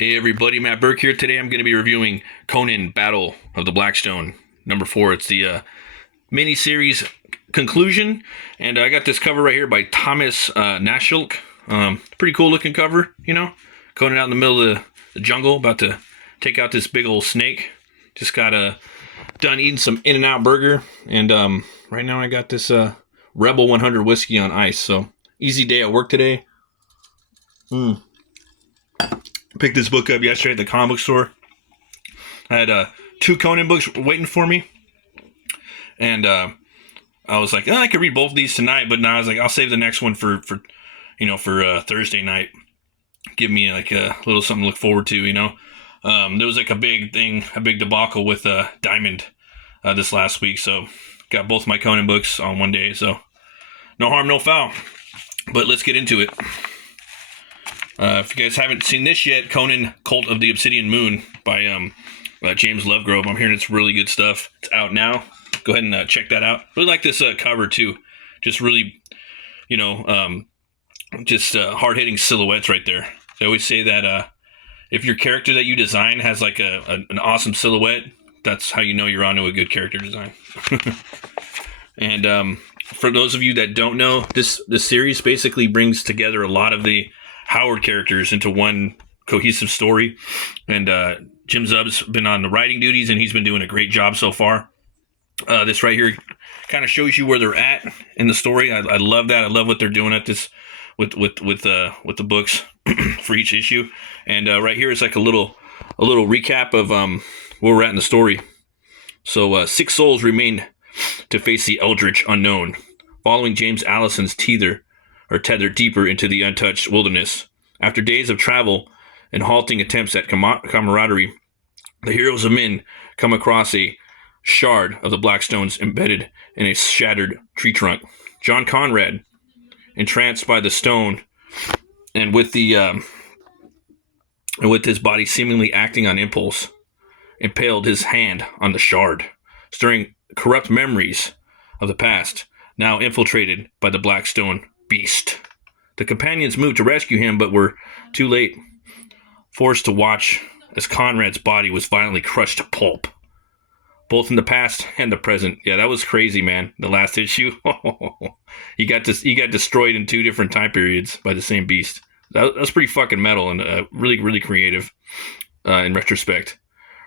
Hey everybody, Matt Burke here. Today I'm going to be reviewing Conan Battle of the Blackstone, number 4. It's the mini-series conclusion, and I got this cover right here by Thomas Nashilk. Pretty cool looking cover, you know. Conan out in the middle of the jungle, about to take out this big old snake. Just got done eating some In-N-Out burger, and right now I got this Rebel 100 whiskey on ice, so easy day at work today. Picked this book up yesterday at the comic book store. I had 2 Conan books waiting for me, and I was like, I could read both of these tonight, but now I was like, I'll save the next one for Thursday night. Give me like a little something to look forward to, you know. There was like a big debacle with Diamond this last week, so got both my Conan books on one day, so no harm, no foul. But let's get into it. If you guys haven't seen this yet, Conan Cult of the Obsidian Moon by James Lovegrove. I'm hearing it's really good stuff. It's out now. Go ahead and check that out. Really like this cover too. Just really, hard-hitting silhouettes right there. They always say that if your character that you design has like an awesome silhouette, that's how you know you're onto a good character design. And for those of you that don't know, this series basically brings together a lot of the Howard characters into one cohesive story, and Jim Zub's been on the writing duties, and he's been doing a great job so far. This right here kind of shows you where they're at in the story. I love that. I love what they're doing at this with the books for each issue. And right here is like a little recap of where we're at in the story. So 6 souls remain to face the eldritch unknown, following James Allison's tethered deeper into the untouched wilderness. After days of travel and halting attempts at camaraderie, the heroes of men come across a shard of the Blackstones embedded in a shattered tree trunk. John Conrad, entranced by the stone, and with his body seemingly acting on impulse, impaled his hand on the shard, stirring corrupt memories of the past, now infiltrated by the Blackstone beast. The companions moved to rescue him, but were too late, forced to watch as Conrad's body was violently crushed to pulp, both in the past and the present. Yeah, that was crazy, man. The last issue, he got destroyed in 2 different time periods by the same beast. That was pretty fucking metal and really, really creative in retrospect.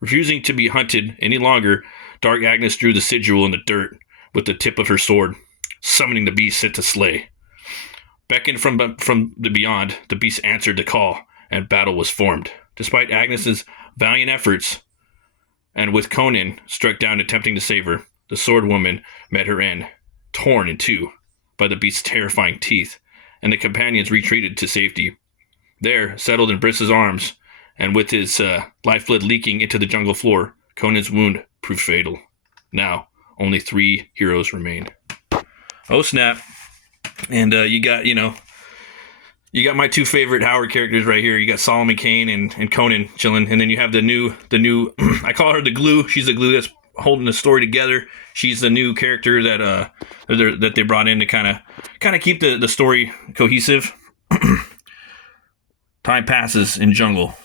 Refusing to be hunted any longer, Dark Agnes drew the sigil in the dirt with the tip of her sword, summoning the beast set to slay. Beckoned from the beyond, the beast answered the call, and battle was formed. Despite Agnes's valiant efforts, and with Conan struck down attempting to save her, the sword woman met her end, torn in 2 by the beast's terrifying teeth, and the companions retreated to safety. There, settled in Briss's arms, and with his lifeblood leaking into the jungle floor, Conan's wound proved fatal. Now, only 3 heroes remain. Oh snap. And you got my 2 favorite Howard characters right here. You got Solomon Kane and Conan chilling, and then you have the new I call her the glue. She's the glue that's holding the story together. She's the new character that they brought in to kind of keep the story cohesive. Time passes in jungle,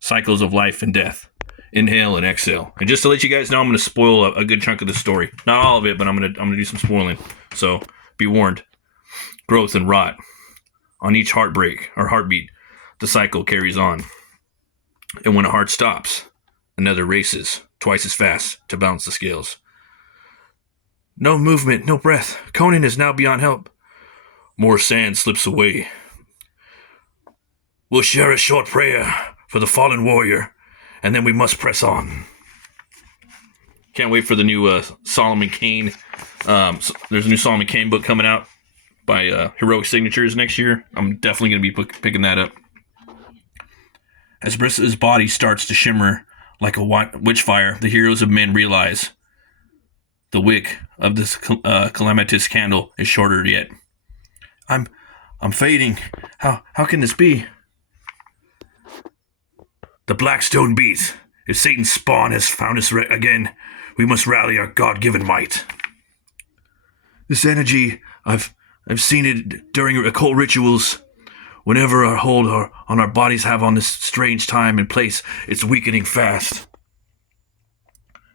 cycles of life and death, inhale and exhale. And just to let you guys know, I'm going to spoil a good chunk of the story. Not all of it, but I'm going to do some spoiling. So be warned. Growth and rot. On each heartbeat, the cycle carries on. And when a heart stops, another races twice as fast to balance the scales. No movement, no breath. Conan is now beyond help. More sand slips away. We'll share a short prayer for the fallen warrior, and then we must press on. Can't wait for the new Solomon Kane. There's a new Solomon Kane book coming out by Heroic Signatures next year. I'm definitely going to be picking that up. As Briss's body starts to shimmer like a witch fire, the heroes of men realize the wick of this calamitous candle is shorter yet. I'm fading. How can this be? The Blackstone beast. If Satan's spawn has found us again, we must rally our God-given might. This energy, I've seen it during occult rituals. Whenever our hold on our bodies have on this strange time and place, it's weakening fast.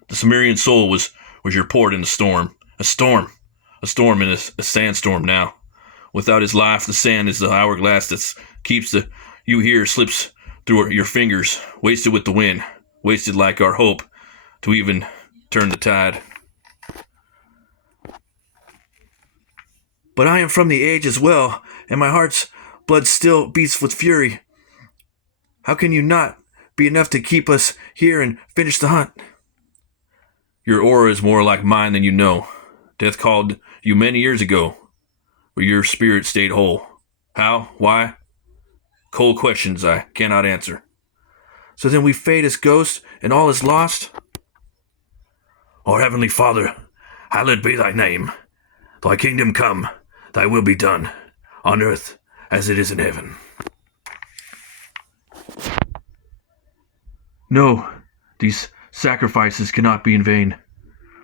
The Cimmerian soul was your port in a storm. A storm. A storm in a sandstorm now. Without his life, the sand is the hourglass that keeps you here slips through your fingers, wasted with the wind, wasted like our hope to even turn the tide. But I am from the age as well, and my heart's blood still beats with fury. How can you not be enough to keep us here and finish the hunt? Your aura is more like mine than you know. Death called you many years ago, but your spirit stayed whole. How? Why? Cold questions I cannot answer. So then we fade as ghosts, and all is lost? Our Heavenly Father, hallowed be thy name. Thy kingdom come, thy will be done, on earth as it is in heaven. No, these sacrifices cannot be in vain.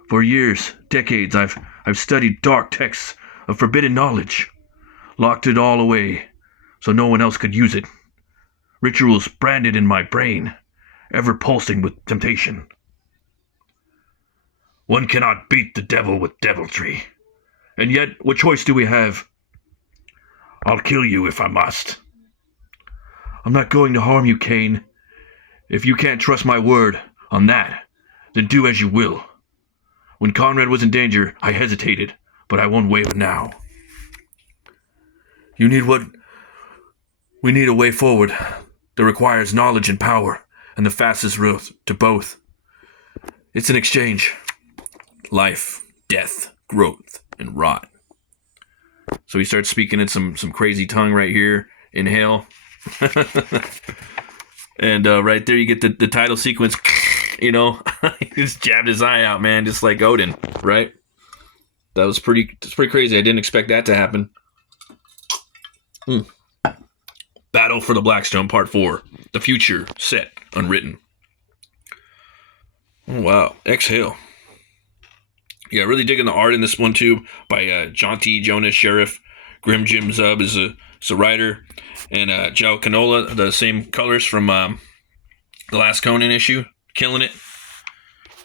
For years, decades, I've studied dark texts of forbidden knowledge, locked it all away so no one else could use it. Rituals branded in my brain, ever pulsing with temptation. One cannot beat the devil with deviltry. And yet, what choice do we have? I'll kill you if I must. I'm not going to harm you, Cain. If you can't trust my word on that, then do as you will. When Conrad was in danger, I hesitated, but I won't waver now. We need a way forward that requires knowledge and power, and the fastest route to both. It's an exchange. Life, death, growth, and rot. So he starts speaking in some crazy tongue right here. Inhale. And right there you get the title sequence. You know, he just jabbed his eye out, man, just like Odin, right? That's pretty crazy. I didn't expect that to happen. Battle for the Blackstone, Part 4. The future set unwritten. Oh, wow. Exhale. Yeah, really digging the art in this one too by John T. Jonas, Sheriff. Grim Jim Zub is a writer, and Joe Canola, the same colors from the last Conan issue, killing it.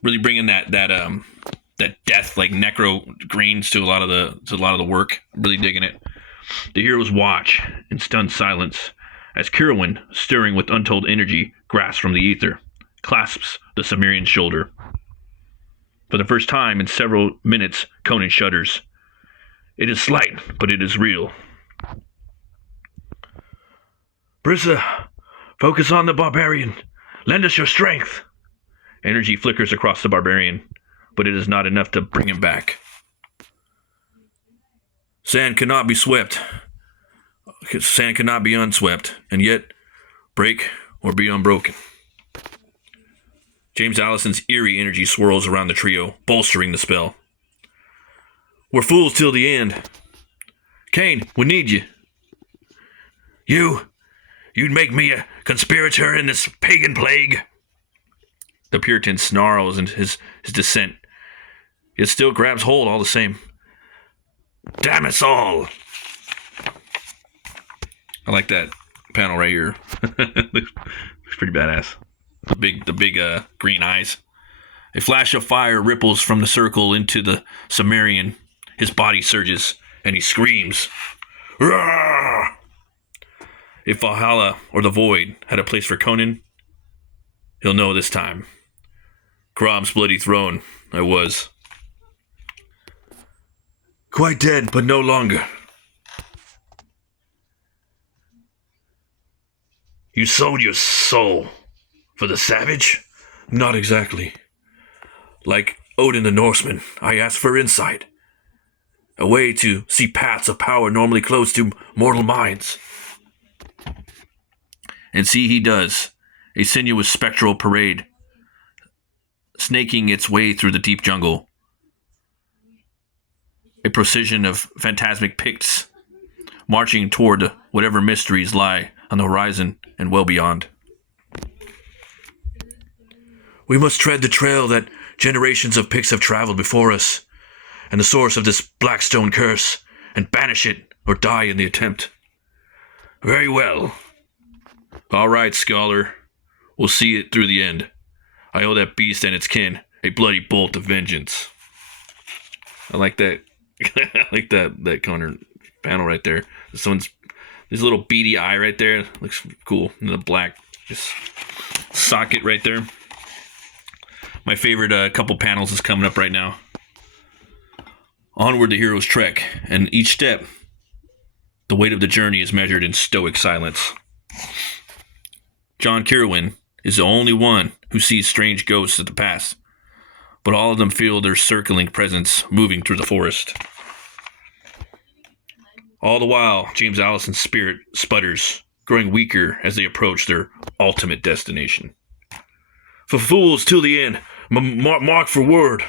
Really bringing that death, like necro greens to a lot of the work. Really digging it. The heroes watch in stunned silence as Kirwin, stirring with untold energy, grasps from the ether, clasps the Cimmerian's shoulder. For the first time in several minutes, Conan shudders. It is slight, but it is real. Brissa, focus on the barbarian. Lend us your strength. Energy flickers across the barbarian, but it is not enough to bring him back. Sand cannot be swept. Sand cannot be unswept, and yet break or be unbroken. James Allison's eerie energy swirls around the trio, bolstering the spell. We're fools till the end. Cain, we need you. You'd make me a conspirator in this pagan plague? The Puritan snarls in his dissent, yet still grabs hold all the same. Damn us all! I like that panel right here. looks pretty badass. The big green eyes. A flash of fire ripples from the circle into the Cimmerian. His body surges, and he screams. Rawr! If Valhalla or the Void had a place for Conan, he'll know this time. Grom's bloody throne, I was. Quite dead, but no longer. You sold your soul for the savage? Not exactly. Like Odin the Norseman, I asked for insight. A way to see paths of power normally closed to mortal minds. And see he does. A sinuous spectral parade, snaking its way through the deep jungle. A procession of phantasmic Picts, marching toward whatever mysteries lie on the horizon and well beyond. We must tread the trail that generations of Picts have traveled before us, and the source of this Blackstone curse, and banish it or die in the attempt. Very well. All right, scholar. We'll see it through the end. I owe that beast and its kin a bloody bolt of vengeance. I like that. I like that Conan panel right there. This little beady eye right there looks cool. And the black just socket right there. My favorite couple panels is coming up right now. Onward the hero's trek, and each step, the weight of the journey is measured in stoic silence. John Kirwin is the only one who sees strange ghosts of the past, but all of them feel their circling presence moving through the forest. All the while, James Allison's spirit sputters, growing weaker as they approach their ultimate destination. For fools till the end, mark for word.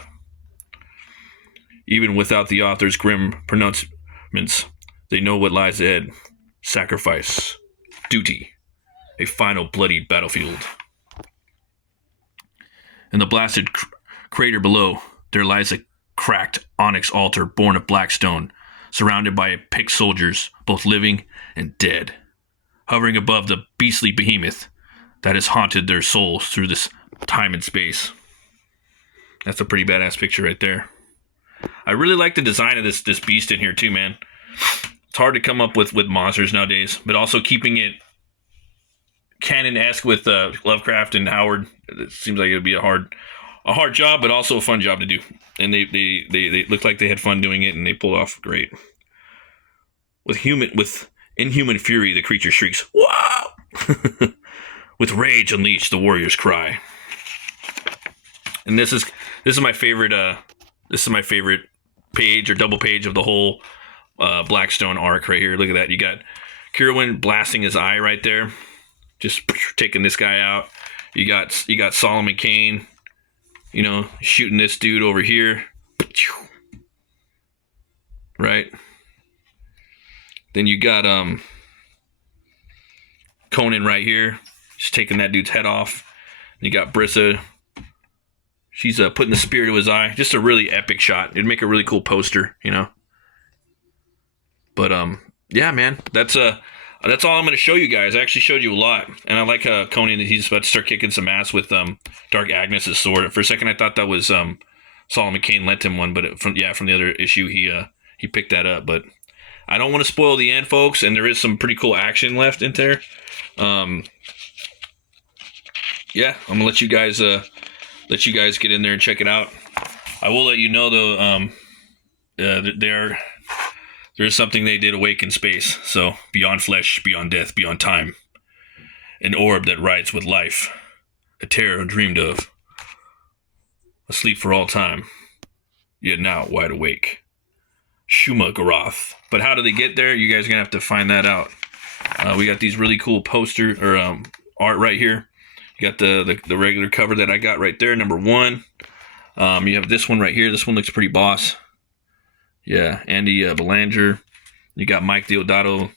Even without the author's grim pronouncements, they know what lies ahead. Sacrifice, duty, a final bloody battlefield. In the blasted crater below, there lies a cracked onyx altar born of black stone, surrounded by picked soldiers, both living and dead, hovering above the beastly behemoth that has haunted their souls through this time and space. That's a pretty badass picture right there. I really like the design of this beast in here too, man. It's hard to come up with monsters nowadays, but also keeping it canon-esque with Lovecraft and Howard. It seems like it would be a hard job, but also a fun job to do. And they looked like they had fun doing it, and they pulled off great. With inhuman fury, the creature shrieks, "Wow!" With rage unleashed, the warriors cry. And this is my favorite. This is my favorite page or double page of the whole Blackstone arc right here. Look at that. You got Kirwin blasting his eye right there, just taking this guy out. You got Solomon Kane, shooting this dude over here, right? Then you got Conan right here, just taking that dude's head off. You got Brissa. She's putting the spear to his eye. Just a really epic shot. It'd make a really cool poster, But yeah, man, that's all I'm going to show you guys. I actually showed you a lot, and I like Conan. He's about to start kicking some ass with Dark Agnes's sword. For a second, I thought that was Solomon Kane lent him one, but from the other issue, he picked that up. But I don't want to spoil the end, folks, and there is some pretty cool action left in there. Yeah, I'm gonna let you guys get in there and check it out. I will let you know though, there is something they did awake in space. So beyond flesh, beyond death, beyond time, an orb that rides with life, a terror dreamed of, asleep for all time, yet now wide awake. Shuma Gorath. But how do they get there? You guys are gonna have to find that out. We got these really cool poster or art right here. You got the regular cover that I got right there, number 1. You have this one right here. This one looks pretty boss. Yeah, Andy Belanger. You got Mike Deodato.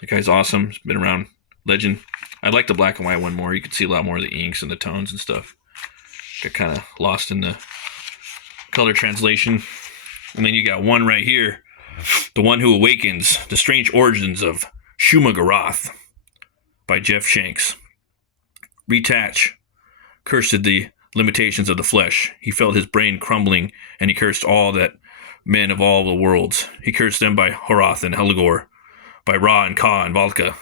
That guy's awesome. He's been around. Legend. I like the black and white one more. You can see a lot more of the inks and the tones and stuff. Got kind of lost in the color translation. And then you got one right here. The One Who Awakens. The Strange Origins of Shuma Gorath by Jeff Shanks. Retach cursed the limitations of the flesh. He felt his brain crumbling, and he cursed all that men of all the worlds. He cursed them by Horath and Helgor, by Ra and Ka and Valka.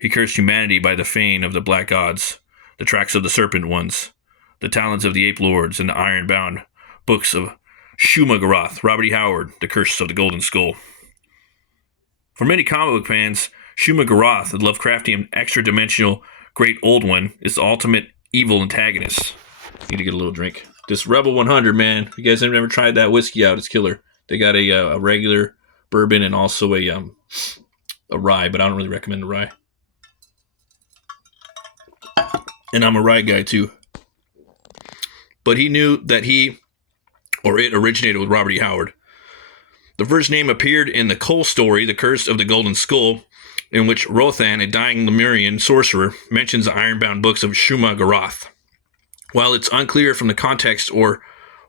He cursed humanity by the fane of the black gods, the tracks of the serpent ones, the talons of the ape lords, and the iron-bound books of Shuma Gorath, Robert E. Howard, The Curse of the Golden Skull. For many comic book fans, Shuma Gorath, the Lovecraftian extra-dimensional Great Old One, is the ultimate evil antagonist. Need to get a little drink. This Rebel 100, man. If you guys have never tried that whiskey out, it's killer. They got a regular bourbon and also a rye, but I don't really recommend the rye. And I'm a rye guy too. But he knew that it originated with Robert E. Howard. The first name appeared in the Cole story, The Curse of the Golden Skull, in which Rothan, a dying Lemurian sorcerer, mentions the ironbound books of Shuma Gorath. While it's unclear from the context or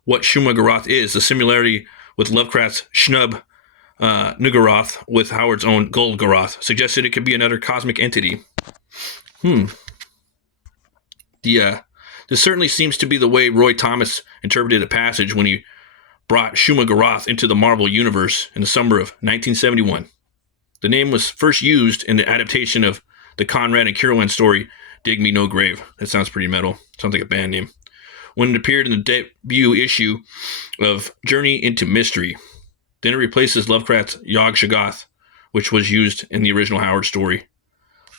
what Shuma Gorath is, the similarity with Lovecraft's Shnub Nuggaroth with Howard's own Golgoroth suggested it could be another cosmic entity. This certainly seems to be the way Roy Thomas interpreted the passage when he brought Shuma-Gorath into the Marvel Universe in the summer of 1971. The name was first used in the adaptation of the Conrad and Kirwan story, Dig Me No Grave. That sounds pretty metal. Sounds like a band name. When it appeared in the debut issue of Journey into Mystery. Then it replaces Lovecraft's Yog-Shoggoth, which was used in the original Howard story.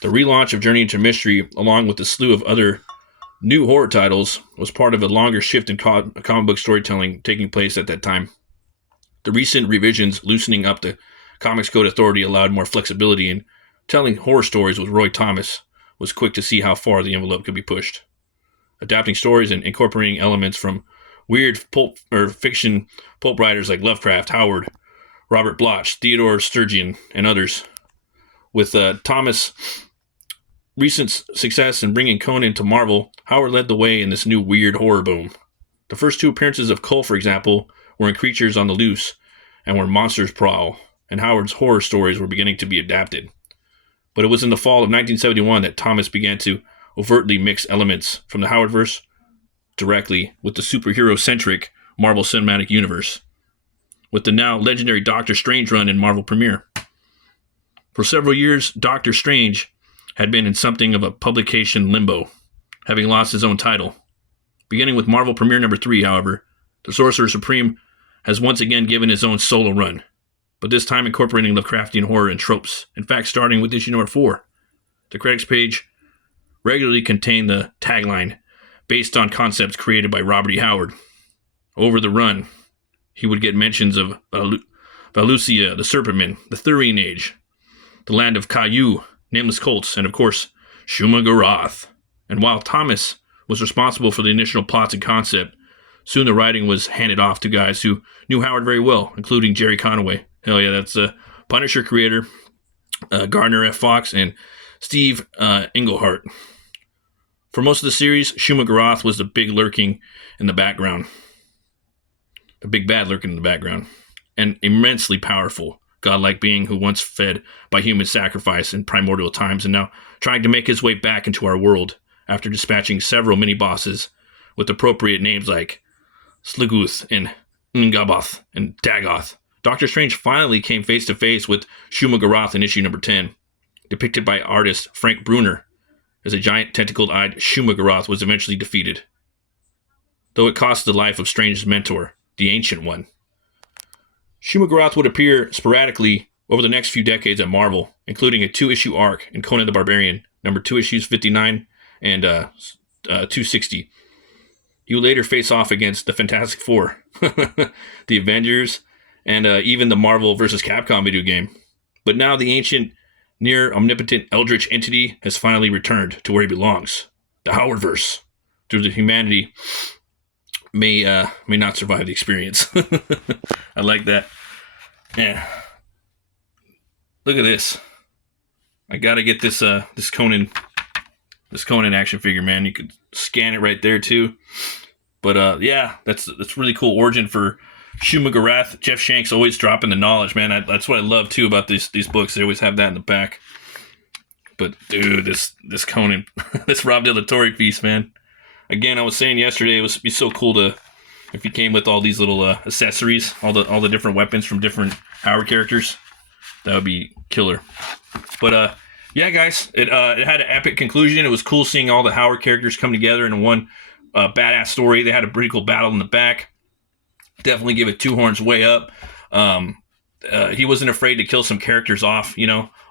The relaunch of Journey into Mystery, along with a slew of other new horror titles, was part of a longer shift in comic book storytelling taking place at that time. The recent revisions loosening up the Comics Code Authority allowed more flexibility in telling horror stories with Roy Thomas was quick to see how far the envelope could be pushed. Adapting stories and incorporating elements from weird pulp or fiction pulp writers like Lovecraft, Howard, Robert Bloch, Theodore Sturgeon, and others. With Thomas' recent success in bringing Conan to Marvel, Howard led the way in this new weird horror boom. The first two appearances of Cole, for example, were in Creatures on the Loose and where monsters prowl, and Howard's horror stories were beginning to be adapted. But it was in the fall of 1971 that Thomas began to overtly mix elements from the Howardverse directly with the superhero-centric Marvel Cinematic Universe, with the now legendary Doctor Strange run in Marvel Premiere. For several years, Doctor Strange had been in something of a publication limbo, having lost his own title. Beginning with Marvel Premiere number 3, however, the Sorcerer Supreme has once again given his own solo run, but this time incorporating Lovecraftian horror and tropes. In fact, starting with issue number 4, the credits page regularly contained the tagline, based on concepts created by Robert E. Howard. Over the run, he would get mentions of Valusia, the Serpentman, the Thurian Age, the Land of Caillou, Nameless Cults, and of course, Shuma-Gorath. And while Thomas was responsible for the initial plots and concept, soon the writing was handed off to guys who knew Howard very well, including Jerry Conway. Hell yeah, that's Punisher creator, Gardner F. Fox, and Steve Englehart. For most of the series, Shuma-Gorath was the big lurking in the background. The big bad lurking in the background. An immensely powerful, godlike being who once fed by human sacrifice in primordial times and now trying to make his way back into our world after dispatching several mini-bosses with appropriate names like Sliguth and Ngaboth and Dagoth. Doctor Strange finally came face-to-face with Shuma-Gorath in issue number 10, depicted by artist Frank Brunner, as a giant tentacled-eyed Shuma-Gorath was eventually defeated, though it cost the life of Strange's mentor, the Ancient One. Shuma-Gorath would appear sporadically over the next few decades at Marvel, including a 2-issue arc in Conan the Barbarian, number 2 issues 59 and 260. He would later face off against the Fantastic Four, the Avengers, and even the Marvel vs. Capcom video game. But now the ancient, near omnipotent eldritch entity has finally returned to where he belongs, the Howardverse, through the humanity may not survive the experience. I like that. Yeah. Look at this. I gotta get this Conan action figure, man. You could scan it right there too. But yeah, that's really cool origin for Shuma-Gorath. Jeff Shanks always dropping the knowledge, man. That's what I love too about these books. They always have that in the back. But dude, this Conan, this Rob De La Torre piece, man. Again, I was saying yesterday, it would be so cool if he came with all these little accessories, all the different weapons from different Howard characters. That would be killer. But yeah, guys, it had an epic conclusion. It was cool seeing all the Howard characters come together in one badass story. They had a pretty cool battle in the back. Definitely give it 2 horns way up. He wasn't afraid to kill some characters off.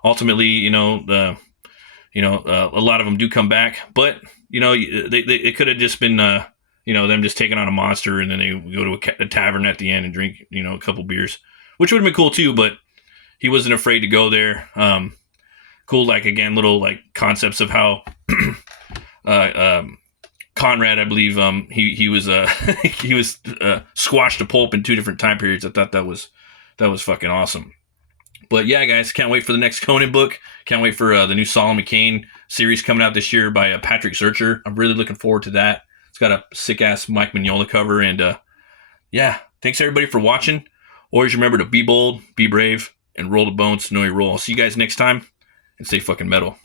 Ultimately, a lot of them do come back, but it could have just been them just taking on a monster and then they go to a tavern at the end and drink a couple beers, which would have been cool too. But he wasn't afraid to go there. Cool, like again, little like concepts of how Conrad, I believe, he was he was squashed to pulp in 2 different time periods. I thought that was fucking awesome. But yeah, guys, can't wait for the next Conan book. Can't wait for the new Solomon Kane series coming out this year by Patrick Zurcher. I'm really looking forward to that. It's got a sick ass Mike Mignola cover, and yeah, thanks everybody for watching. Always remember to be bold, be brave, and roll the bones to know your role. I'll see you guys next time, and stay fucking metal.